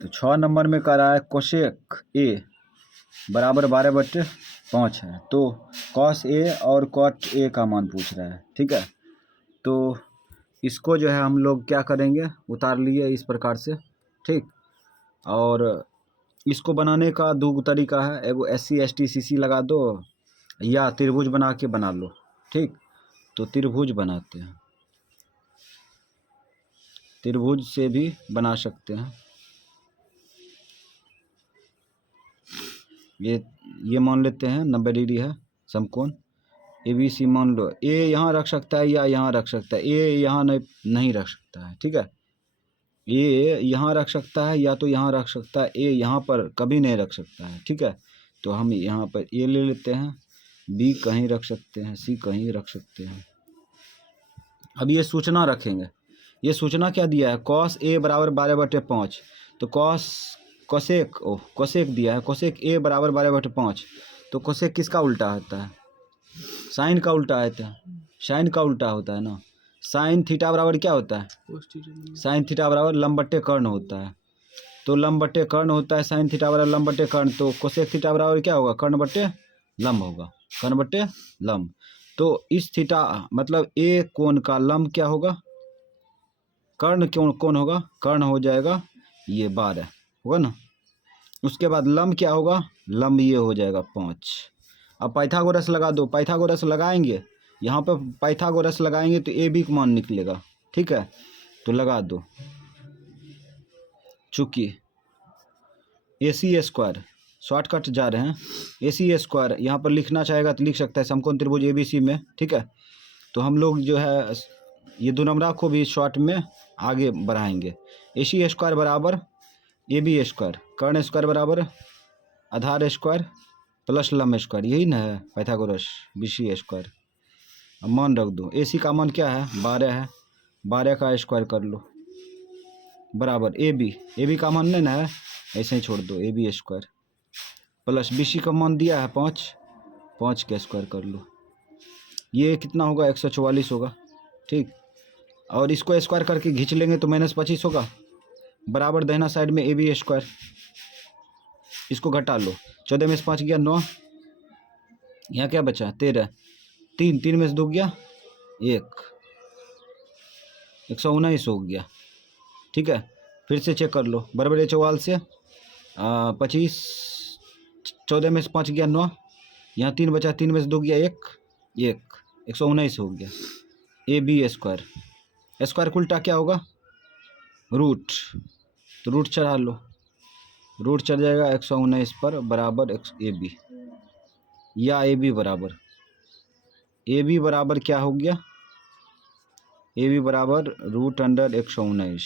तो 6 नंबर में कह रहा है कोसेक ए बराबर 12/5 है। तो कॉस ए और कॉट ए का मान पूछ रहा है। ठीक है, तो इसको जो है हम लोग क्या करेंगे, उतार लिए इस प्रकार से। ठीक, और इसको बनाने का दो तरीका है, एगो SC ST CC लगा दो या त्रिभुज बना के बना लो। ठीक, तो त्रिभुज बनाते हैं, त्रिभुज से भी बना सकते हैं। ये मान लेते हैं 90 डिग्री है समकोण। ABC मान लो, ए यहाँ रख सकता है या यहाँ रख सकता है, ए यहाँ नहीं रख सकता है। ठीक है, ए यहाँ रख सकता है या तो यहाँ रख सकता है, ए यहाँ पर कभी नहीं रख सकता है। ठीक है, तो हम यहाँ पर ए ले लेते हैं, बी कहीं रख सकते हैं, सी कहीं रख सकते हैं। अब ये सूचना रखेंगे, ये सूचना क्या दिया है, कॉस ए बराबर 12/5। तो कोसेक दिया है, कोसेक ए बराबर 12/5। तो कोसेक किसका उल्टा होता है, साइन का उल्टा होता है, साइन का उल्टा होता है ना। साइन थीटा बराबर क्या होता है, साइन थीटा बराबर लंब बट्टे कर्ण होता है। तो लंब बट्टे कर्ण होता है, साइन थीटा बराबर लंब बट्टे कर्ण। तो कोसेक थीटा बराबर क्या होगा, कर्ण बट्टे लंब होगा, कर्ण बट्टे लंब। तो इस थीटा मतलब ए कोण का लंब क्या होगा, कर्ण कौन होगा, कर्ण हो जाएगा ये 12 होगा ना। उसके बाद लंब क्या होगा, लंब ये हो जाएगा 5। अब पाइथागोरस लगा दो, पाइथागोरस लगाएंगे, यहाँ पर पाइथागोरस लगाएंगे तो ए बी का मान निकलेगा। ठीक है, तो लगा दो, चूँकि AC² शॉर्टकट जा रहे हैं, AC² यहाँ पर लिखना चाहेगा तो लिख सकता है, समकोण त्रिभुज ABC में। ठीक है, तो हम लोग जो है ये 2 नंबरा को भी शॉर्ट में आगे बढ़ाएंगे। AC² बराबर AB², कर्ण स्क्वायर बराबर आधार स्क्वायर प्लस लंब स्क्वायर, यही ना है पाइथागोरस BC²। अब मान रख दो, AC का मान क्या है 12 है, 12 का स्क्वायर कर लो बराबर AB का मान नहीं ना है, ऐसे ही छोड़ दो, AB² प्लस BC का मान दिया है 5, 5 का स्क्वायर कर लो, ये कितना होगा 144 होगा। ठीक, और इसको स्क्वायर करके खींच लेंगे तो -25 होगा बराबर दाहिना साइड में AB²। इसको घटा लो, 14 में से 5 गया 9, यहाँ क्या बचा 13, 3 में से 2 गया 1, 119 हो गया। ठीक है, फिर से चेक कर लो, बराबर 44 से 25, 14 में से 5 गया 9, यहाँ 3 बचा, 3 में से 2 गया 1, 119 हो गया। AB² स्क्वायर उल्टा क्या होगा, रूट, तो रूट चढ़ा लो, रूट चढ़ जाएगा 119 पर बराबर AB, या AB बराबर क्या हो गया, AB बराबर √119।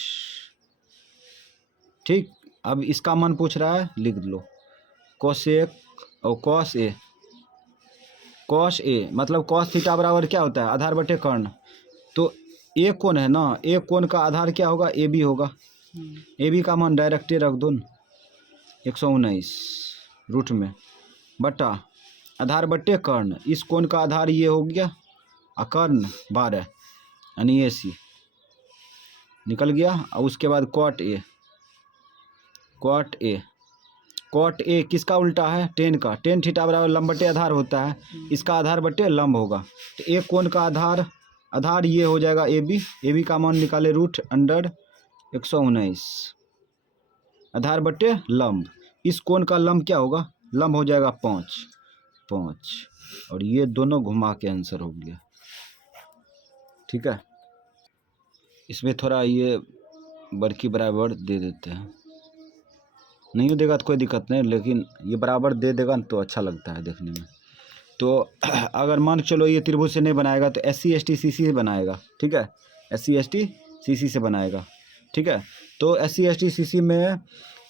ठीक, अब इसका मान पूछ रहा है, लिख लो कोसेक और कॉस ए मतलब कॉस थीटा बराबर क्या होता है, आधार बटे कर्ण। तो ए कोण है ना, ए कोण का आधार क्या होगा, AB होगा। AB का मान डायरेक्ट रख दो 119 रूट में बटा आधार बट्टे कर्ण, इस कोण का आधार ये हो गया, कर्ण 12 यानी AC निकल गया। और उसके बाद कॉट ए किसका उल्टा है, टेन का, टेन थीटा बराबर लंब बट्टे आधार होता है, इसका आधार बट्टे लंब होगा। तो ए कोण का आधार ये हो जाएगा AB का मान निकाले √119 आधार बट्टे लंब, इस कोण का लंब क्या होगा, लंब हो जाएगा 5, और ये दोनों घुमा के आंसर हो गया। ठीक है, इसमें थोड़ा ये बड़की बराबर दे देते हैं, नहीं देगा तो कोई दिक्कत नहीं, लेकिन ये बराबर दे देगा तो अच्छा लगता है देखने में। तो अगर मान चलो ये त्रिभुज से नहीं बनाएगा तो SC ST CC से बनाएगा। ठीक है, SC ST CC से बनाएगा। ठीक है, तो SC ST CC में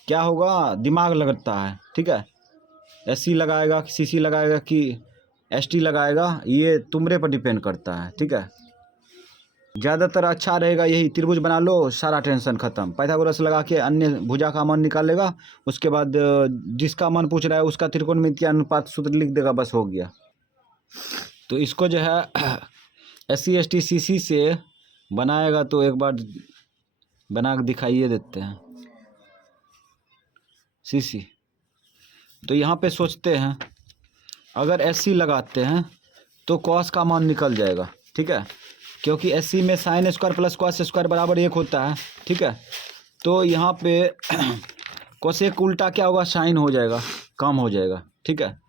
क्या होगा, दिमाग लगता है। ठीक है, SC लगाएगा कि CC लगाएगा कि ST लगाएगा, ये तुमरे पर डिपेंड करता है। ठीक है, ज़्यादातर अच्छा रहेगा यही, त्रिभुज बना लो, सारा टेंशन खत्म। पाइथागोरस लगा के अन्य भुजा का मान निकाल लेगा, उसके बाद जिसका मान पूछ रहा है उसका त्रिकोणमितीय अनुपात सूत्र लिख देगा, बस हो गया। तो इसको जो है SC ST CC से बनाएगा, तो एक बार बना के दिखाइए देते हैं। CC। तो यहाँ पे सोचते हैं, अगर SC लगाते हैं तो कॉस का मान निकल जाएगा, ठीक है, क्योंकि SC में sine square plus cos square बराबर 1 होता है, ठीक है। तो यहाँ पे कोसेक उल्टा क्या होगा, साइन हो जाएगा, कम हो जाएगा, ठीक है।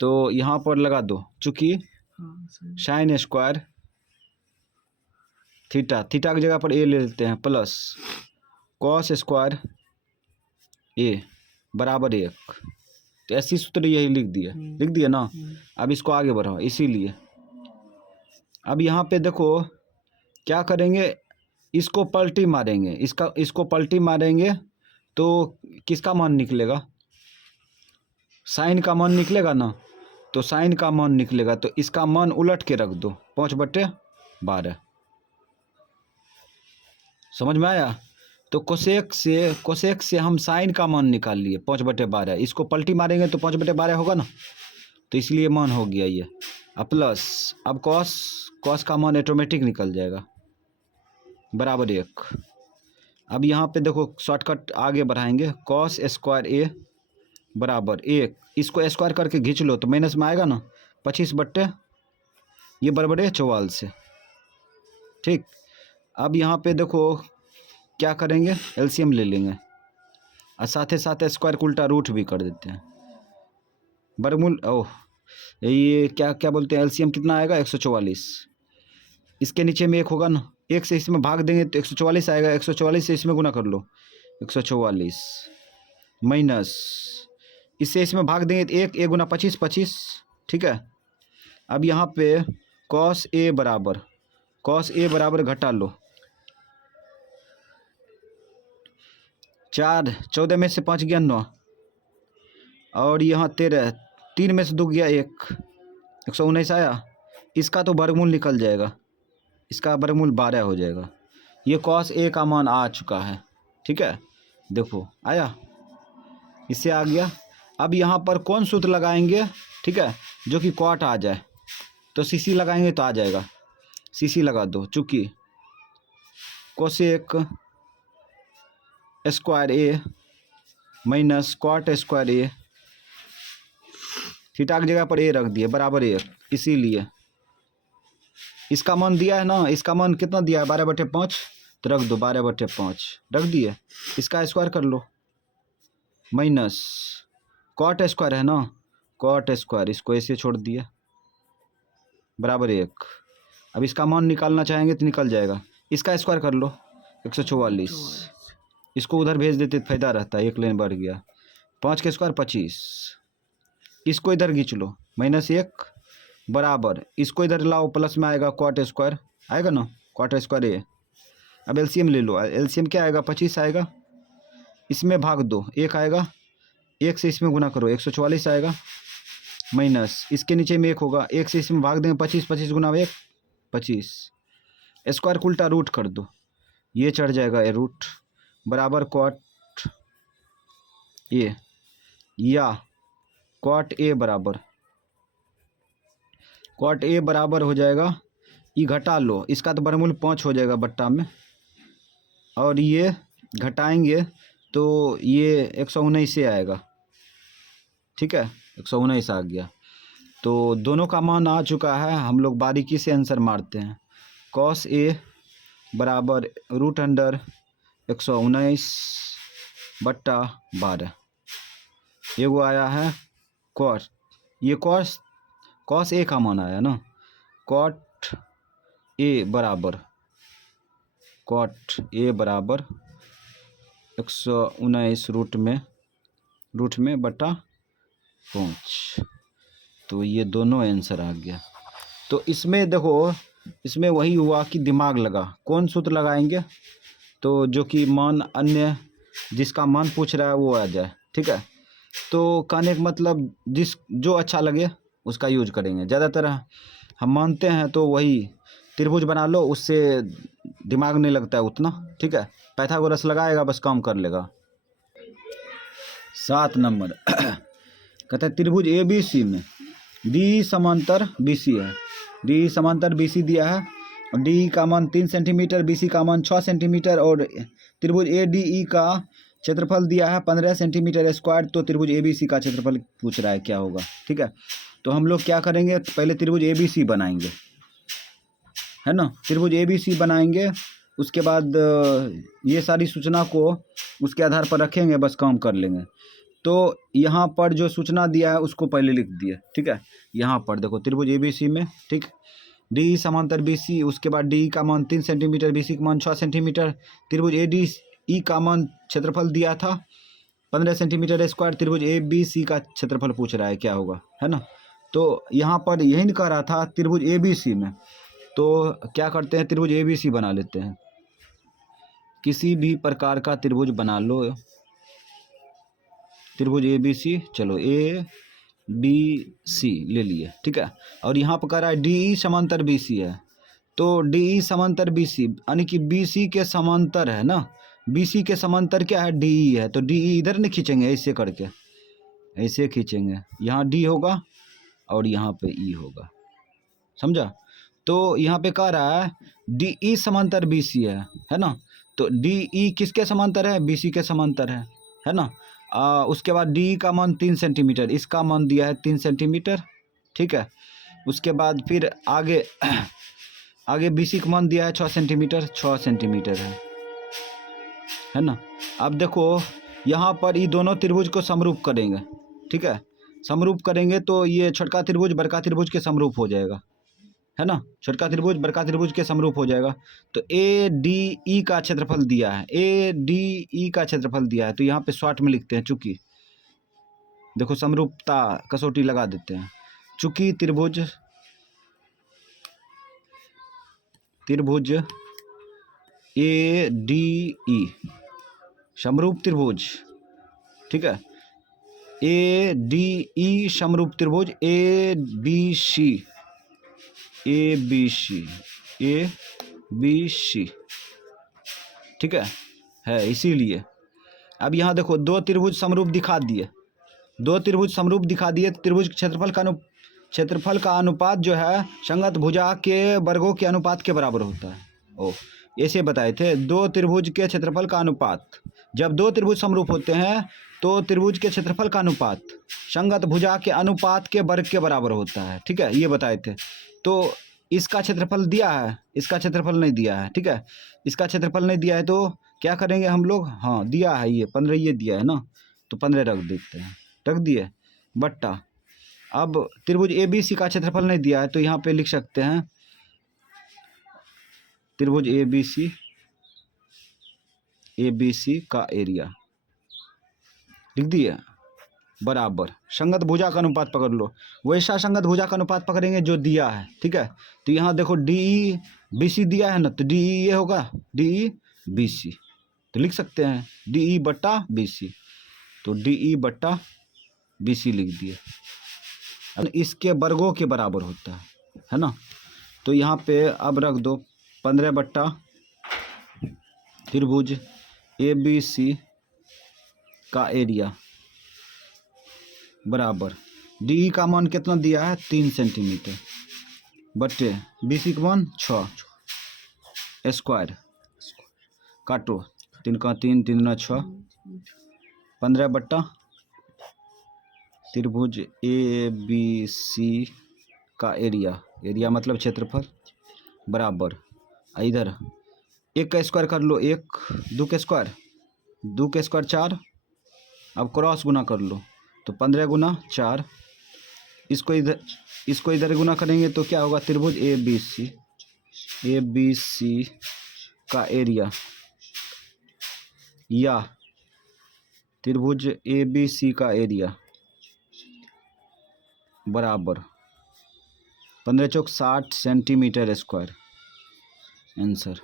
तो यहाँ पर लगा दो, चूँकि साइन स्क्वायर थीटा, थीटा की जगह पर ए ले लेते हैं, प्लस कॉस स्क्वायर ए बराबर 1। तो ऐसी सूत्र यही लिख दिया ना। अब इसको आगे बढ़ाओ, इसीलिए अब यहाँ पे देखो क्या करेंगे, इसको पलटी मारेंगे, इसको पलटी मारेंगे तो किसका मान निकलेगा, साइन का मान निकलेगा ना। तो साइन का मान निकलेगा तो इसका मान उलट के रख दो, 5/12। समझ में आया। तो कोसेक से हम साइन का मान निकाल लिए 5/12, इसको पलटी मारेंगे तो 5/12 होगा ना, तो इसलिए मान हो गया ये। अब प्लस, अब कॉस का मान ऑटोमेटिक निकल जाएगा, बराबर 1। अब यहाँ पे देखो शॉर्टकट आगे बढ़ाएंगे, कॉस स्क्वायर ए बराबर 1, इसको स्क्वायर करके खींच लो तो माइनस में आएगा ना, 25/, ये बराबर है 44, ठीक। अब यहाँ पे देखो क्या करेंगे, एलसीएम ले लेंगे और साथ ही साथ स्क्वायर को उल्टा रूट भी कर देते हैं, वर्गमूल। ये क्या बोलते हैं, एलसीएम कितना आएगा, 144। इसके नीचे में 1 होगा ना, 1 से इसमें भाग देंगे तो 144 आएगा, 144 से इसमें गुना कर लो, 144 माइनस इससे इसमें भाग देंगे तो 1 गुना 25, ठीक है। अब यहाँ पे कॉस ए बराबर घटा लो, 4, 14 में से 5 गया 9, और यहाँ 13, 3 में से 2 गया 1, 119 आया। इसका तो वर्गमूल निकल जाएगा, इसका वर्गमूल 12 हो जाएगा। ये कॉस ए का मान आ चुका है, ठीक है, देखो आया, इससे आ गया। अब यहाँ पर कौन सूत्र लगाएंगे, ठीक है, जो कि कॉट आ जाए, तो CC लगाएंगे तो आ जाएगा, CC लगा दो, चूँकि कोसेक स्क्वायर ए माइनस कॉट स्क्वायर ए, थीटा की जगह पर ए रख दिए, बराबर 1। इसीलिए इसका मान दिया है ना, इसका मान कितना दिया है, 12/5, तो रख दो 12/5 रख दिए। इसका स्क्वायर कर लो, माइनस कॉट स्क्वायर है ना, कॉट स्क्वायर, इसको ऐसे छोड़ दिए, बराबर 1। अब इसका मान निकालना चाहेंगे तो निकल जाएगा, इसका स्क्वायर कर लो, 144, इसको उधर भेज देते तो फायदा रहता है, 1 लाइन बढ़ गया, 5 के स्क्वायर 25, इसको इधर खींच लो, -1 बराबर, इसको इधर लाओ, प्लस में आएगा कॉट स्क्वायर, आएगा ना, कॉट स्क्वायर ए। अब एलसीएम ले लो, एलसीएम क्या आएगा, 25 आएगा, इसमें भाग दो, 1 आएगा, 1 से इसमें गुना करो, 144 आएगा, माइनस इसके नीचे में 1 होगा, 1 से इसमें भाग देंगे, 25 गुना 1 25, स्क्वायर को उल्टा रूट कर दो, ये चढ़ जाएगा ए रूट, बराबर कॉट ए, या कॉट ए बराबर हो जाएगा, ये घटा लो, इसका तो वर्गमूल 5 हो जाएगा बट्टा में, और ये घटाएंगे तो ये 119 से आएगा, ठीक है, 119 आ गया। तो दोनों का मान आ चुका है, हम लोग बारीकी से आंसर मारते हैं। कॉस ए बराबर √119/12, ये वो आया है कॉस, ये कॉस ए का मान आया ना, कॉट ए बराबर 119 रूट में बटा 5, तो ये दोनों आंसर आ गया। तो इसमें देखो, इसमें वही हुआ कि दिमाग लगा, कौन सूत्र लगाएंगे तो जो कि मान अन्य जिसका मान पूछ रहा है वो आ जाए, ठीक है। तो कहने का मतलब जो अच्छा लगे उसका यूज करेंगे। ज़्यादातर हम मानते हैं तो वही त्रिभुज बना लो, उससे दिमाग नहीं लगता है उतना, ठीक है। पाइथागोरस लगाएगा बस काम कर लेगा। 7 नंबर कहता है त्रिभुज ABC में डी समांतर BC है, डी समांतर BC दिया है, और डी का मान 3 सेंटीमीटर, BC का मान 6 सेंटीमीटर, और त्रिभुज ADE का क्षेत्रफल दिया है 15 सेंटीमीटर स्क्वायर, तो त्रिभुज ABC का क्षेत्रफल पूछ रहा है क्या होगा। ठीक है, तो हम लोग क्या करेंगे, पहले त्रिभुज ABC बनाएंगे, है ना। त्रिभुज ABC बनाएंगे, उसके बाद ये सारी सूचना को उसके आधार पर रखेंगे, बस काम कर लेंगे। तो यहाँ पर जो सूचना दिया है उसको पहले लिख दिए। ठीक है, यहाँ पर देखो त्रिभुज ABC में, ठीक, DE समांतर BC, उसके बाद DE का मान 3 सेंटीमीटर, BC का मान 6 सेंटीमीटर। त्रिभुज ADE का मान क्षेत्रफल दिया था 15 सेंटीमीटर स्क्वायर, त्रिभुज ABC का क्षेत्रफल पूछ रहा है क्या होगा, है ना। तो यहाँ पर यही नहीं कह रहा था त्रिभुज ABC में, तो क्या करते हैं, त्रिभुज ABC बना लेते हैं। किसी भी प्रकार का त्रिभुज बना लो, त्रिभुज ABC, चलो ABC ले लिए। ठीक है, और यहाँ पर कह रहा है DE समांतर BC है, तो DE समांतर BC यानी कि BC के समांतर है ना। BC के समांतर क्या है, DE है, तो DE इधर नहीं खींचेंगे, ऐसे करके ऐसे खींचेंगे, यहाँ D होगा और यहाँ पे E होगा, समझा। तो यहाँ पे कह रहा है DE समांतर BC है ना। तो DE किसके समांतर है, BC के समांतर है ना। उसके बाद DE का मान 3 सेंटीमीटर, इसका मान दिया है 3 सेंटीमीटर। ठीक है, उसके बाद फिर आगे आगे BC का मान दिया है 6 सेंटीमीटर, 6 सेंटीमीटर है ना। अब देखो यहाँ पर ये दोनों त्रिभुज को समरूप करेंगे। ठीक है, समरूप करेंगे तो ये छोटका त्रिभुज बड़का त्रिभुज के समरूप हो जाएगा, है ना। छोटका त्रिभुज बड़का त्रिभुज के समरूप हो जाएगा। तो ADE का क्षेत्रफल दिया है, ADE का क्षेत्रफल दिया है, तो यहाँ पे शॉर्ट में लिखते हैं, चूंकि देखो समरूपता कसौटी लगा देते हैं। चूंकि त्रिभुज ADE समरूप त्रिभुज, ठीक है, ADE समरूप त्रिभुज ABC, ठीक है इसीलिए। अब यहाँ देखो दो त्रिभुज समरूप दिखा दिए, त्रिभुज क्षेत्रफल का अनुपात जो है संगत भुजा के वर्गों के अनुपात के बराबर होता है। ऐसे बताए थे, दो त्रिभुज के क्षेत्रफल का अनुपात, जब दो त्रिभुज समरूप होते हैं तो त्रिभुज के क्षेत्रफल का अनुपात संगत भुजा के अनुपात के वर्ग के बराबर होता है। ठीक है, ये बताए थे। तो इसका क्षेत्रफल दिया है, इसका क्षेत्रफल नहीं दिया है। ठीक है, इसका क्षेत्रफल नहीं दिया है तो क्या करेंगे हम लोग, हाँ दिया है ये 15, ये दिया है ना, तो 15 रख देते हैं, रख दिए बट्टा। अब त्रिभुज ABC का क्षेत्रफल नहीं दिया है तो यहाँ पे लिख सकते हैं त्रिभुज ABC का एरिया लिख दिए बराबर संगत भुजा का अनुपात पकड़ लो, वैसा संगत भुजा का अनुपात पकड़ेंगे जो दिया है। ठीक है, तो यहाँ देखो DE BC दिया है ना, तो DE ये होगा DE BC, तो लिख सकते हैं DE बट्टा BC, तो DE बट्टा BC लिख दिए। इसके वर्गों के बराबर होता है ना। तो यहाँ पे अब रख दो 15 बट्टा त्रिभुज ABC का एरिया बराबर DE का मान कितना दिया है 3 सेंटीमीटर बट्टे BC का मान 6 स्क्वायर, काटो 3 का 3, 3 ना 6, 15 बट्टा त्रिभुज ABC का एरिया मतलब क्षेत्रफल बराबर, इधर 1 का स्क्वायर कर लो, 1 2 का स्क्वायर 4, अब क्रॉस गुना कर लो तो 15 गुना 4, इसको इधर गुना करेंगे तो क्या होगा, त्रिभुज ABC का एरिया या त्रिभुज ABC का एरिया बराबर 15 चौक 60 सेंटीमीटर स्क्वायर आंसर।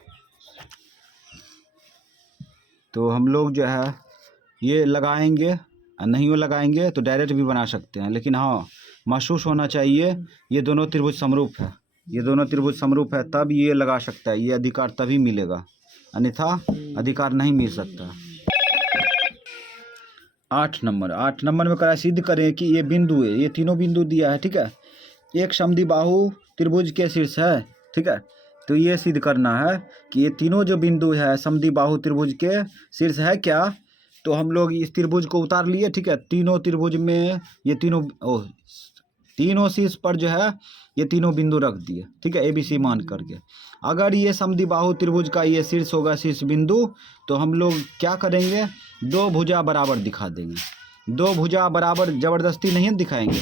तो हम लोग जो है ये लगाएंगे, नहीं वो लगाएंगे तो डायरेक्ट भी बना सकते हैं, लेकिन हाँ महसूस होना चाहिए ये दोनों त्रिभुज समरूप है, ये दोनों त्रिभुज समरूप है, तब ये लगा सकता है, ये अधिकार तभी मिलेगा, अन्यथा अधिकार नहीं मिल सकता। 8 नंबर में करा सिद्ध करें कि ये बिंदु है, ये तीनों बिंदु दिया है। ठीक है, एक समद्विबाहु त्रिभुज के शीर्ष है। ठीक है, तो ये सिद्ध करना है कि ये तीनों जो बिंदु है समद्विबाहु त्रिभुज के शीर्ष है क्या, तो हम लोग इस त्रिभुज को उतार लिए, ठीक है। तीनों त्रिभुज में ये तीनों शीर्ष पर जो है ये तीनों बिंदु रख दिए, ठीक है, ABC मान करके। अगर ये समद्विबाहु त्रिभुज का ये शीर्ष होगा, शीर्ष बिंदु, तो हम लोग क्या करेंगे, दो भुजा बराबर दिखा देंगे। दो भुजा बराबर जबरदस्ती नहीं दिखाएंगे,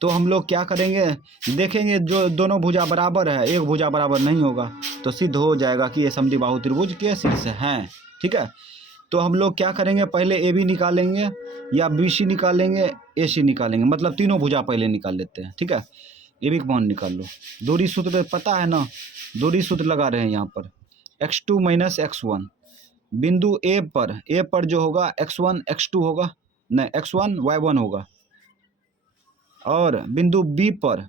तो हम लोग क्या करेंगे, देखेंगे जो दोनों भुजा बराबर है, एक भुजा बराबर नहीं होगा, तो सिद्ध हो जाएगा कि ये समद्विबाहु त्रिभुज के शीर्ष हैं, ठीक है। तो हम लोग क्या करेंगे, पहले AB निकालेंगे या BC निकालेंगे, AC निकालेंगे, मतलब तीनों भुजा पहले निकाल लेते हैं, ठीक है। AB का मान निकाल लो, दूरी सूत्र पता है ना, दूरी सूत्र लगा रहे हैं यहाँ पर, x2 माइनस x1। बिंदु A पर जो होगा x1 x2 होगा, नहीं x1 y1 होगा, और बिंदु B पर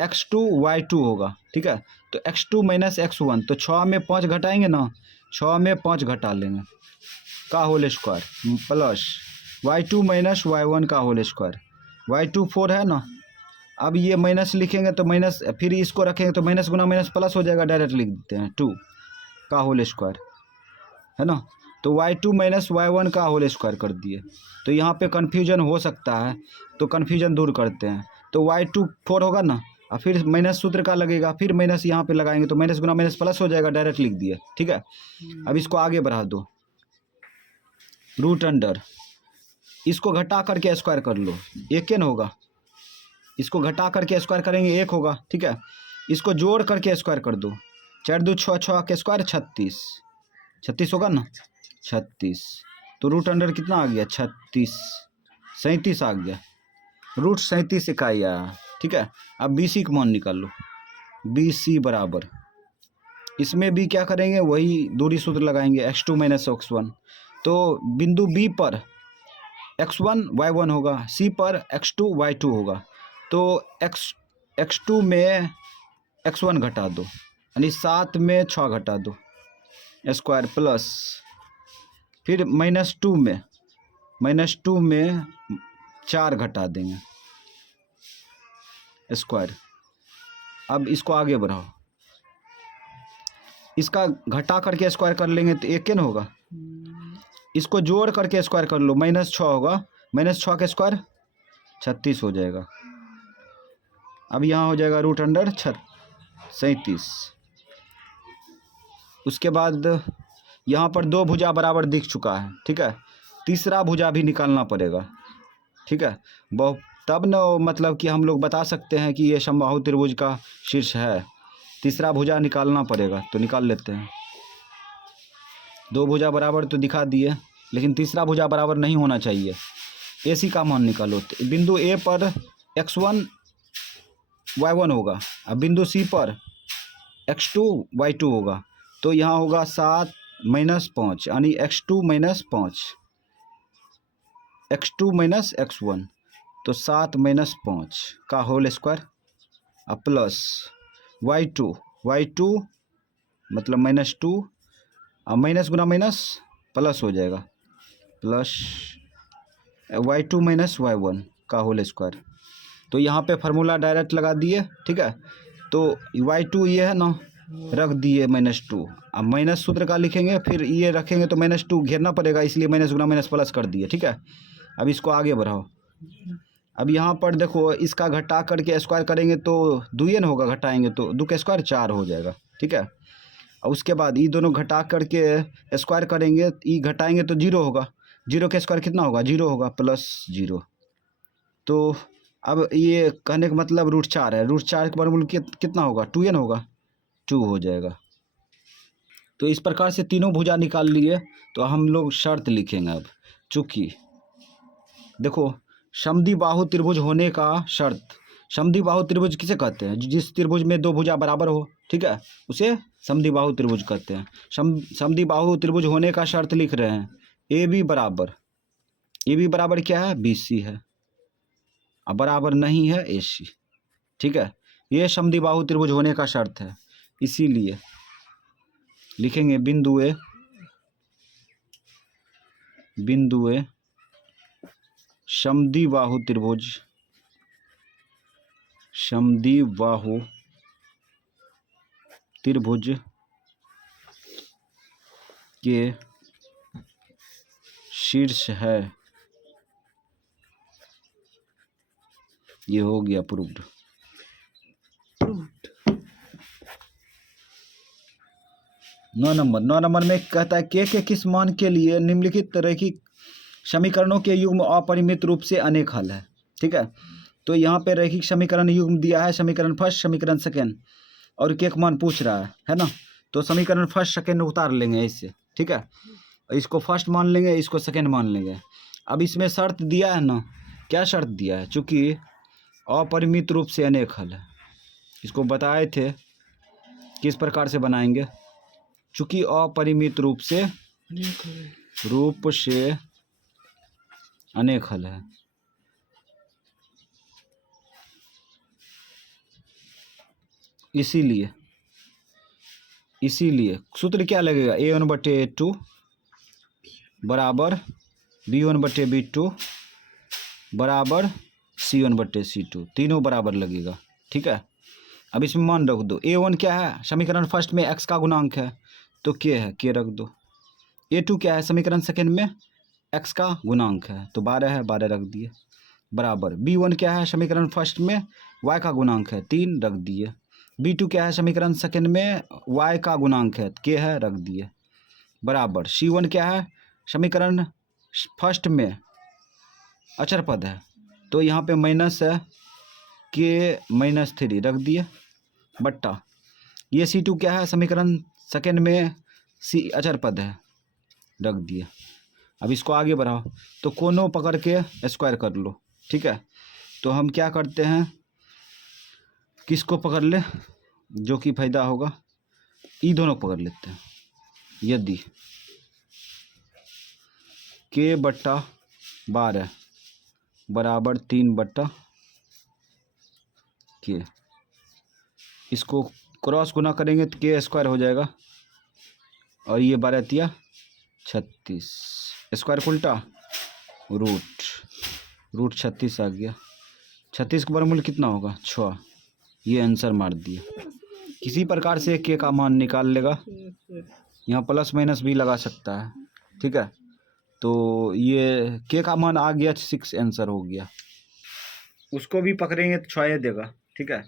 x2 y2 होगा, ठीक है। तो x2 माइनस x1, तो 6 में 5 घटाएंगे ना, 6 में 5 घटा लेंगे का whole square, plus y2 minus y1 का होल स्क्वायर, y2 4 है ना। अब ये माइनस लिखेंगे तो माइनस, फिर इसको रखेंगे तो माइनस गुना माइनस प्लस हो जाएगा, डायरेक्ट लिख देते हैं 2 का होल स्क्वायर, है ना। तो y2 माइनस y1 का होल स्क्वायर कर दिए। तो यहाँ पे कन्फ्यूजन हो सकता है, तो कन्फ्यूजन दूर करते हैं। तो y2 4 होगा ना, और फिर माइनस सूत्र का लगेगा, फिर माइनस यहाँ पे लगाएंगे तो माइनस गुना माइनस प्लस हो जाएगा, डायरेक्ट लिख दिए, ठीक है। अब इसको आगे बढ़ा दो, रूट अंडर, इसको घटा करके स्क्वायर कर लो, एक न होगा, इसको घटा करके स्क्वायर करेंगे 1 होगा, ठीक है। इसको जोड़ करके स्क्वायर कर दो, 4 2 6 6 के स्क्वायर 36 होगा ना, 36। तो रूट अंडर कितना आ गया, 36, 37 आ गया, रूट 37 इकाई आया, ठीक है। अब BC का मान निकाल लो, BC बराबर, इसमें भी क्या करेंगे, वही दूरी सूत्र लगाएंगे, x2 माइनस x1। तो बिंदु B पर x1 y1 होगा, C पर x2 y2 होगा, तो x2 में x1 घटा दो, यानी 7 में 6 घटा दो स्क्वायर, प्लस फिर -2 में 4 घटा देंगे स्क्वायर। अब इसको आगे बढ़ाओ, इसका घटा करके स्क्वायर कर लेंगे तो 1 न होगा, इसको जोड़ करके स्क्वायर कर लो, -6 होगा, -6 के स्क्वायर 36 हो जाएगा। अब यहाँ हो जाएगा रूट अंडर 37। उसके बाद यहाँ पर दो भुजा बराबर दिख चुका है, ठीक है। तीसरा भुजा भी निकालना पड़ेगा, ठीक है। तब न मतलब कि हम लोग बता सकते हैं कि ये समबाहु त्रिभुज का शीर्ष है। तीसरा भुजा निकालना पड़ेगा, तो निकाल लेते हैं। दो भुजा बराबर तो दिखा दिए, लेकिन तीसरा भुजा बराबर नहीं होना चाहिए। AC का मान निकालो, बिंदु A पर x1 y1 होगा, अब बिंदु C पर x2 y2 होगा, तो यहाँ होगा 7 माइनस 5, यानी x2 minus 5, x2 minus x1, तो 7 माइनस 5 का होल स्क्वायर, अब प्लस y2 मतलब -2, अब माइनस गुना माइनस प्लस हो जाएगा, प्लस y2 माइनस y1 का होल स्क्वायर। तो यहाँ पे फार्मूला डायरेक्ट लगा दिए, ठीक है। तो y2 ये है ना, रख दिए -2, अब माइनस सूत्र का लिखेंगे, फिर ये रखेंगे तो -2 घेरना पड़ेगा, इसलिए माइनस गुना माइनस प्लस कर दिए, ठीक है। अब इसको आगे बढ़ाओ, अब यहाँ पर देखो, इसका घटा करके स्क्वायर करेंगे तो 2 न होगा, घटाएंगे तो 2 का स्क्वायर 4 हो जाएगा, ठीक है। और उसके बाद ये दोनों घटा करके स्क्वायर करेंगे, ये घटाएंगे तो 0 होगा, 0 का स्क्वायर कितना होगा, 0 होगा, प्लस 0। तो अब ये कहने का मतलब √4 है, √4 के वर्गमूल कितना होगा, 2n होगा, 2 हो जाएगा। तो इस प्रकार से तीनों भुजा निकाल लिए। तो हम लोग शर्त लिखेंगे अब, चूँकि देखो समद्विबाहु त्रिभुज होने का शर्त, समद्विबाहु त्रिभुज किसे कहते हैं, जिस त्रिभुज में दो भुजा बराबर हो, ठीक है, उसे समद्विबाहु त्रिभुज कहते हैं। समद्विबाहु त्रिभुज होने का शर्त लिख रहे हैं, AB बराबर क्या है, BC है, अब बराबर नहीं है AC, ठीक है। ये समद्विबाहु त्रिभुज होने का शर्त है, इसीलिए लिखेंगे बिंदु A समद्विबाहु त्रिभुज के शीर्ष है। ये हो गया प्रूव्ड। 9 नंबर में कहता है के किस मान के लिए निम्नलिखित रैखिक समीकरणों के युग्म अपरिमित रूप से अनेक हल है। ठीक है, तो यहाँ पे रैखिक समीकरण युग्म दिया है, समीकरण फर्स्ट, समीकरण सेकेंड, और के मान पूछ रहा है ना। तो समीकरण फर्स्ट सेकेंड उतार लेंगे इससे। ठीक है, इसको फर्स्ट मान लेंगे, इसको सेकेंड मान लेंगे। अब इसमें शर्त दिया है ना, क्या शर्त दिया है? चूँकि अपरिमित रूप से अनेक हल है, इसको बताए थे किस प्रकार से बनाएंगे। चूँकि अपरिमित रूप से अनेक हल है, इसीलिए सूत्र क्या लगेगा? A1/A2 बराबर B1/B2 बराबर C1/C2, तीनों बराबर लगेगा। ठीक है, अब इसमें मान रख दो। A1 क्या है? समीकरण फर्स्ट में x का गुणांक है तो k है, k रख दो। A2 क्या है? समीकरण सेकेंड में x का गुणांक है तो 12 है, 12 रख दिए। बराबर B1 क्या है? समीकरण फर्स्ट में y का गुणांक है, 3 रख दिए। B2 क्या है? समीकरण सेकेंड में y का गुणांक है, k है, रख दिए। बराबर C1 क्या है? समीकरण फर्स्ट में अचर पद है तो यहाँ पे माइनस है, k-3 रख दिए। बट्टा ये C2 क्या है? समीकरण सेकेंड में c अचर पद है, रख दिए। अब इसको आगे बढ़ाओ तो कोनों पकड़ के स्क्वायर कर लो। ठीक है, तो हम क्या करते हैं, किसको पकड़ ले जो कि फायदा होगा, ई दोनों पकड़ लेते हैं। यदि k/12 बराबर 3/k, इसको क्रॉस गुना करेंगे तो k² हो जाएगा, और ये 12 36, स्क्वायर को उल्टा रूट 36 आ गया। 36 का वर्गमूल कितना होगा? 6। ये आंसर मार दिया। किसी प्रकार से के का मान निकाल लेगा, यहाँ प्लस माइनस भी लगा सकता है। ठीक है, तो ये के का मान आ गया 6, आंसर हो गया। उसको भी पकड़ेंगे तो 6 देगा। ठीक है।